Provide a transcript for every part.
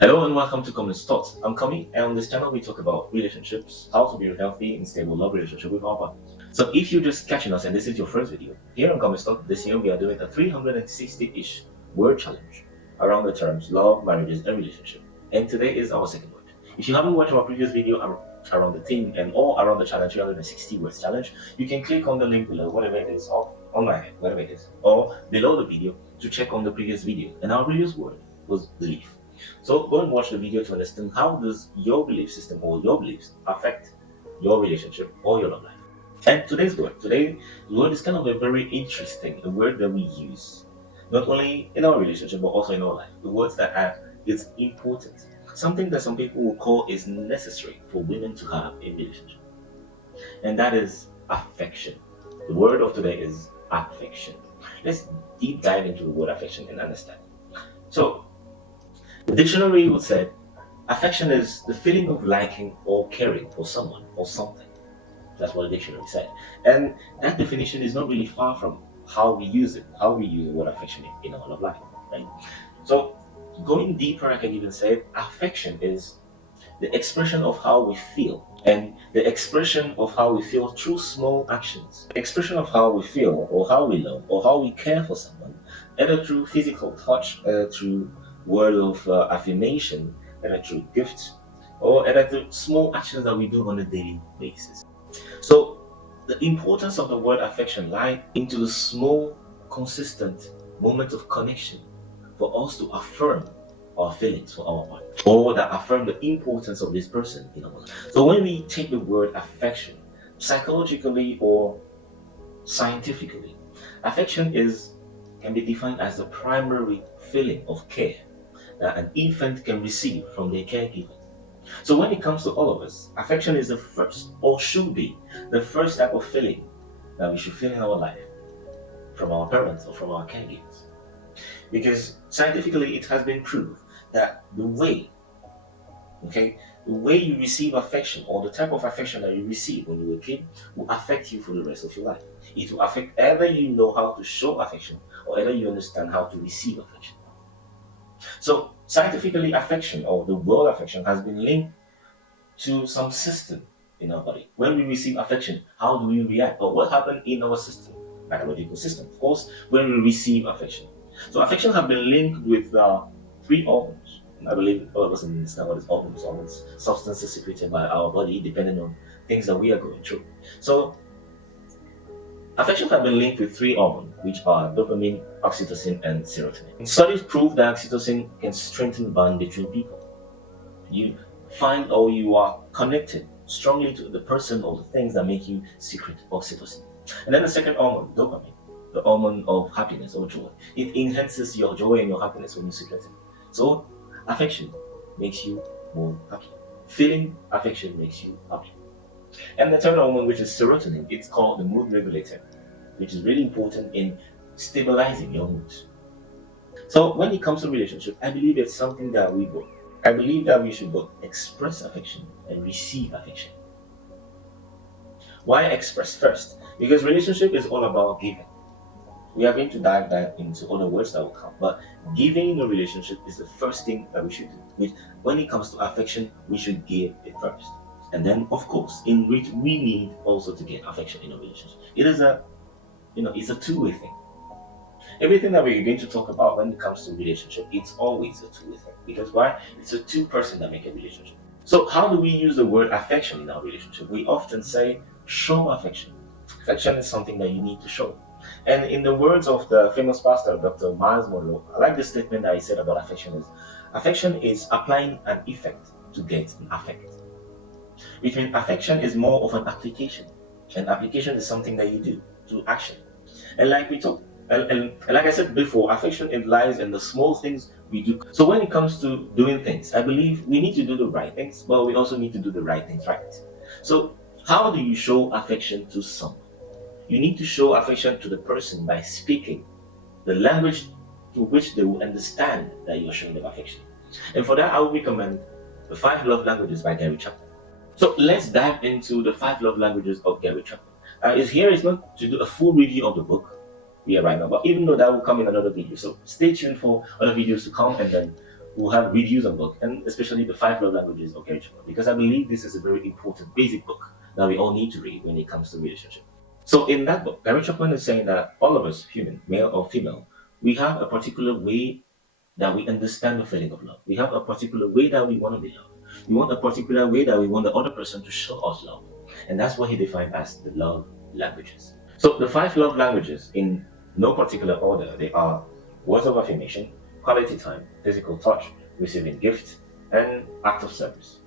Hello and welcome to Common Thoughts. I'm Kami, and on this channel we talk about relationships, how to build healthy and stable love relationship with our partners. So if you're just catching us and this is your first video, here on Common Thoughts this year we are doing a 360-ish word challenge around the terms love, marriages, and relationship. And today is our second word. If you haven't watched our previous video around the theme and all around the challenge 360 words challenge, you can click on the link below, whatever it is, or on my head, whatever it is, or below the video to check on the previous video. And our previous word was belief. So go and watch the video to understand how does your belief system or your beliefs affect your relationship or your love life. And today's word is kind of a very interesting, a word that we use not only in our relationship but also in our life. The words that are it's important, something that some people will call is necessary for women to have in relationship, and that is affection. The word of today is affection. Let's deep dive into the word affection and understand. So the dictionary would say affection is the feeling of liking or caring for someone or something. That's what the dictionary said. And that definition is not really far from how we use it, how we use the word affection in our love life, right? So going deeper, I can even say affection is the expression of how we feel and the expression of how we feel through small actions. The expression of how we feel or how we love or how we care for someone, either through physical touch, through word of affirmation, either through gifts, or either through small actions that we do on a daily basis. So the importance of the word affection lies into the small, consistent moment of connection for us to affirm our feelings for our partner, or that affirm the importance of this person in our life. So when we take the word affection, psychologically or scientifically, affection is can be defined as the primary feeling of care that an infant can receive from their caregiver. So when it comes to all of us, affection is the first, or should be, the first type of feeling that we should feel in our life from our parents or from our caregivers. Because scientifically it has been proved that the way you receive affection or the type of affection that you receive when you were a kid will affect you for the rest of your life. It will affect either you know how to show affection or either you understand how to receive affection. So scientifically, affection or the word affection has been linked to some system in our body. When we receive affection, how do we react? Or what happened in our system, biological system, of course, when we receive affection. So affection have been linked with three organs. I believe all of us understand what is organs, substances secreted by our body depending on things that we are going through. So affection have been linked with three hormones, which are dopamine, oxytocin, and serotonin. Studies prove that oxytocin can strengthen bond between people. You find or you are connected strongly to the person or the things that make you secret oxytocin. And then the second hormone, dopamine, the hormone of happiness or joy. It enhances your joy and your happiness when you secret it. So affection makes you more happy. Feeling affection makes you happy. And the third hormone, which is serotonin, it's called the mood regulator, which is really important in stabilizing your mood. So when it comes to relationship, I believe it's something that I believe that we should both express affection and receive affection. Why express first? Because relationship is all about giving. We are going to dive into other words that will come, but giving in a relationship is the first thing that we should do. Which, when it comes to affection, we should give it first, and then, of course, in which we need also to get affection in a relationship. It is it's a two-way thing. Everything that we're going to talk about when it comes to relationship, it's always a two-way thing. Because why? It's a two-person that make a relationship. So how do we use the word affection in our relationship? We often say show affection. Affection is something that you need to show. And in the words of the famous pastor, Dr. Miles Monroe, I like the statement that he said about affection is applying an effect to get an affect. Which means affection is more of an application. And application is something that you do to action. And like we talked, and like I said before, affection it lies in the small things we do. So when it comes to doing things, I believe we need to do the right things, but we also need to do the right things right. So how do you show affection to someone? You need to show affection to the person by speaking the language to which they will understand that you're showing them affection. And for that, I would recommend The Five Love Languages by Gary Chapman. So let's dive into the five love languages of Gary Chapman. Is not to do a full review of the book here right now, but even though that will come in another video. So stay tuned for other videos to come, and then we'll have reviews on book, and especially the five love languages of Gary Chapman, because I believe this is a very important basic book that we all need to read when it comes to relationship. So in that book, Gary Chapman is saying that all of us, human, male or female, we have a particular way that we understand the feeling of love. We have a particular way that we want to be loved. We want a particular way that we want the other person to show us love. And that's what he defined as the love languages. So the five love languages, in no particular order, they are words of affirmation, quality time, physical touch, receiving gifts, and act of service.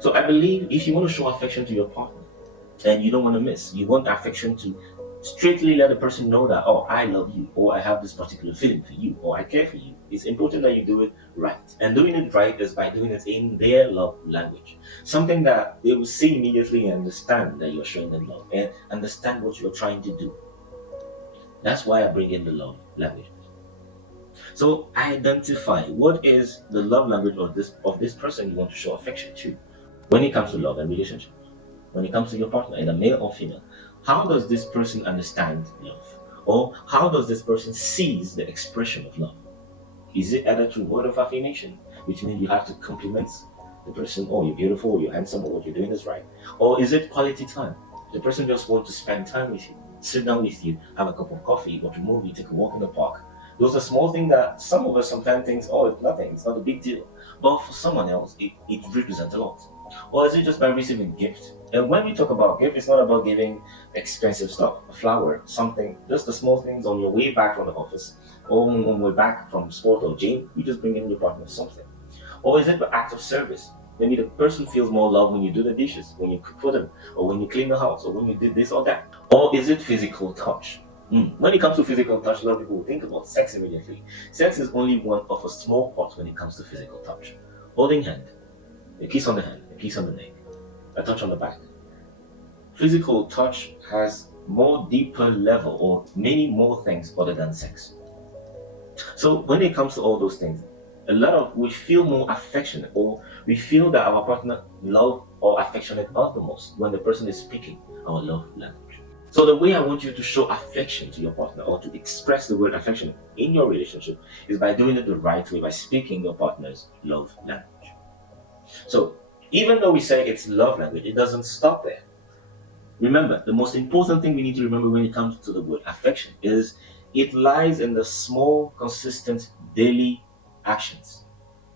So I believe if you want to show affection to your partner and you don't want to miss, you want affection to straightly let the person know that, oh, I love you, or I have this particular feeling for you, or I care for you. It's important that you do it right. And doing it right is by doing it in their love language. Something that they will see immediately and understand that you're showing them love and understand what you're trying to do. That's why I bring in the love language. So identify what is the love language of this person you want to show affection to. When it comes to love and relationships, when it comes to your partner, either male or female, how does this person understand love? Or how does this person sees the expression of love? Is it either through word of affirmation, which means you have to compliment the person, oh, you're beautiful, or you're handsome, or what you're doing is right? Or is it quality time? The person just wants to spend time with you, sit down with you, have a cup of coffee, watch a movie, take a walk in the park. Those are small things that some of us sometimes think, oh, it's nothing, it's not a big deal. But for someone else, it represents a lot. Or is it just by receiving gifts? And when we talk about gift, it's not about giving expensive stuff, a flower, something, just the small things on your way back from the office, or on your way back from sport or gym, you just bring in your partner something. Or is it the act of service? Maybe the person feels more love when you do the dishes, when you cook for them, or when you clean the house, or when you did this or that. Or is it physical touch? When it comes to physical touch, a lot of people will think about sex immediately. Sex is only one of a small part when it comes to physical touch. Holding hand, a kiss on the hand, a kiss on the neck, a touch on the back. Physical touch has more deeper level or many more things other than sex. So when it comes to all those things, a lot of we feel more affectionate or we feel that our partner love or affectionate us the most when the person is speaking our love language. So the way I want you to show affection to your partner or to express the word affection in your relationship is by doing it the right way, by speaking your partner's love language. So even though we say it's love language, it doesn't stop there. Remember, the most important thing we need to remember when it comes to the word affection is it lies in the small, consistent daily actions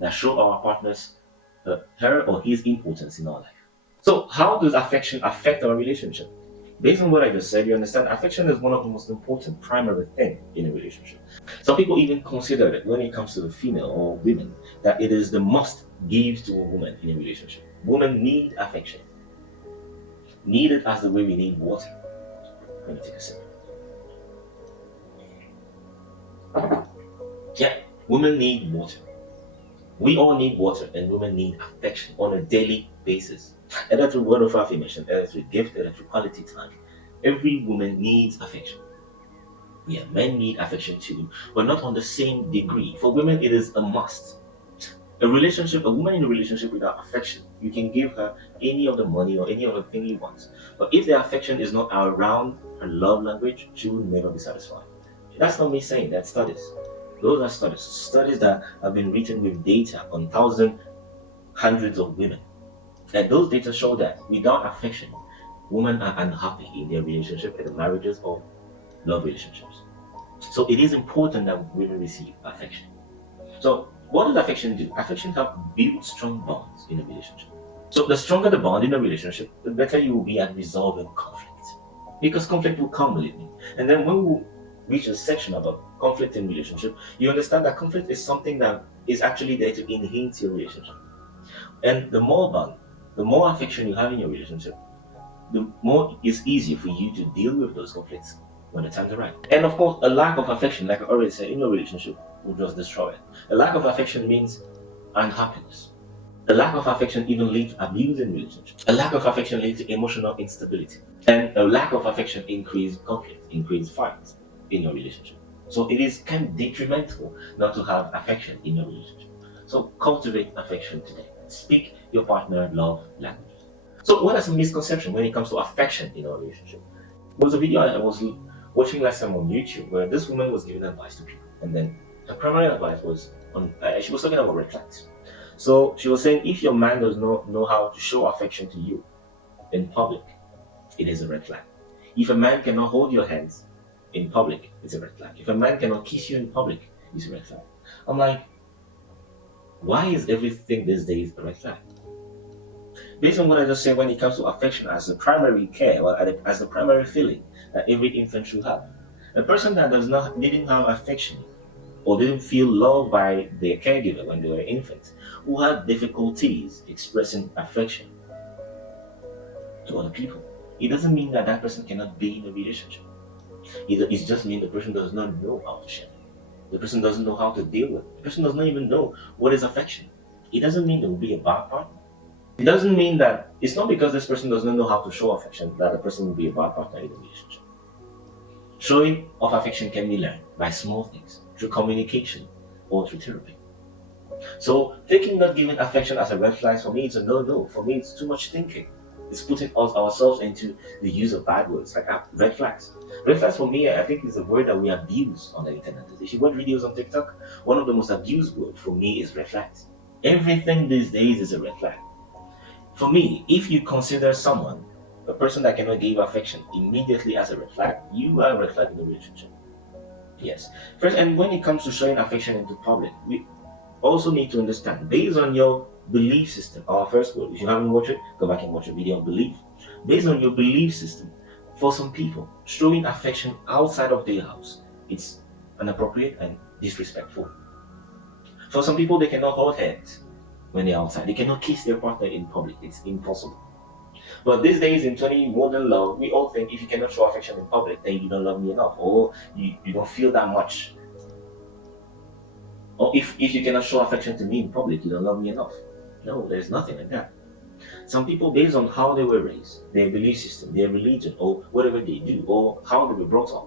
that show our partners her or his importance in our life. So, how does affection affect our relationship? Based on what I just said, you understand affection is one of the most important primary thing in a relationship. Some people even consider that when it comes to the female or women, that it is the must give to a woman in a relationship. Women need affection. Need it as the way we need water. Let me take a sip. Yeah, women need water. We all need water, and women need affection on a daily basis. Either through word of affirmation, either through gift, either through quality time. Every woman needs affection. Yeah, men need affection too, but not on the same degree. For women, it is a must. A woman in a relationship without affection, you can give her any of the money or any other thing you want. But if the affection is not around her love language, she will never be satisfied. That's not me saying that studies. Those are studies that have been written with data on thousands, hundreds of women. And those data show that without affection, women are unhappy in their relationship, in marriages or love relationships. So it is important that women receive affection. So what does affection do? Affection helps build strong bonds in a relationship. So the stronger the bond in a relationship, the better you will be at resolving conflict. Because conflict will come, believe me. And then when we reach a section about conflict in relationship, you understand that conflict is something that is actually there to enhance your relationship. And the more bond, the more affection you have in your relationship, the more it's easier for you to deal with those conflicts when the time's right. And of course, a lack of affection, like I already said, in your relationship will just destroy it. A lack of affection means unhappiness. A lack of affection even leads to abuse in relationships. A lack of affection leads to emotional instability. And a lack of affection increases conflict, increases fights in your relationship. So it is kind of detrimental not to have affection in your relationship. So cultivate affection today. Speak your partner love language. So what are some misconceptions when it comes to affection in our relationship? There was a video I was watching last time on YouTube where this woman was giving advice to people, and then her primary advice was She was talking about red flags. So she was saying if your man does not know how to show affection to you in public, it is a red flag. If a man cannot hold your hands in public, it's a red flag. If a man cannot kiss you in public, it's a red flag. I'm like, why is everything these days a red flag? Based on what I just said, when it comes to affection as the primary care, or as the primary feeling that every infant should have, a person that didn't have affection or didn't feel loved by their caregiver when they were infants, who had difficulties expressing affection to other people, it doesn't mean that that person cannot be in a relationship. It just means the person does not know how to share. The person doesn't know how to deal with it. The person does not even know what is affection. It doesn't mean they will be a bad partner. It doesn't mean that it's not because this person does not know how to show affection that the person will be a bad partner in a relationship. Showing of affection can be learned by small things, through communication or through therapy. So thinking not giving affection as a red flag for me, it's a no-no. For me, it's too much thinking. It's putting ourselves into the use of bad words like red flags. Red flags for me, I think, is a word that we abuse on the internet. If you watch videos on TikTok, one of the most abused words for me is red flags. Everything these days is a red flag. For me, if you consider someone, a person that cannot give affection immediately as a red flag, you are a red flag in the relationship. Yes. First, and when it comes to showing affection into public, we also need to understand, based on your belief system, our first word, if you haven't watched it, go back and watch a video on belief. Based on your belief system, for some people, showing affection outside of their house, it's inappropriate and disrespectful. For some people, they cannot hold hands when they're outside. They cannot kiss their partner in public. It's impossible. But these days in 20 modern love, we all think if you cannot show affection in public, then you don't love me enough, or you don't feel that much. Or if you cannot show affection to me in public, you don't love me enough. No, there's nothing like that. Some people, based on how they were raised, their belief system, their religion, or whatever they do, or how they were brought up,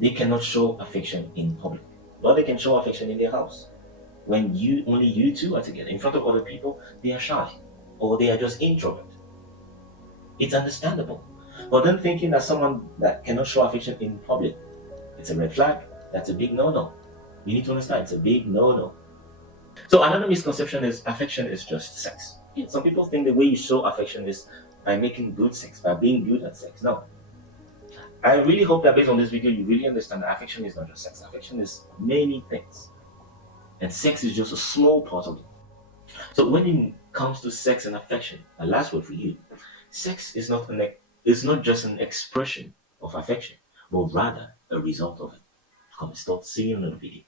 they cannot show affection in public. But they can show affection in their house. When only you two are together, in front of other people, they are shy, or they are just introvert. It's understandable. But then thinking that someone that cannot show affection in public, it's a red flag. That's a big no-no. You need to understand it's a big no-no. So another misconception is affection is just sex. Some people think the way you show affection is by making good sex, by being good at sex. No. I really hope that based on this video, you really understand that affection is not just sex. Affection is many things. And sex is just a small part of it. So when it comes to sex and affection, a last word for you, sex is not just an expression of affection, but rather a result of it. Come, stop seeing you in the video.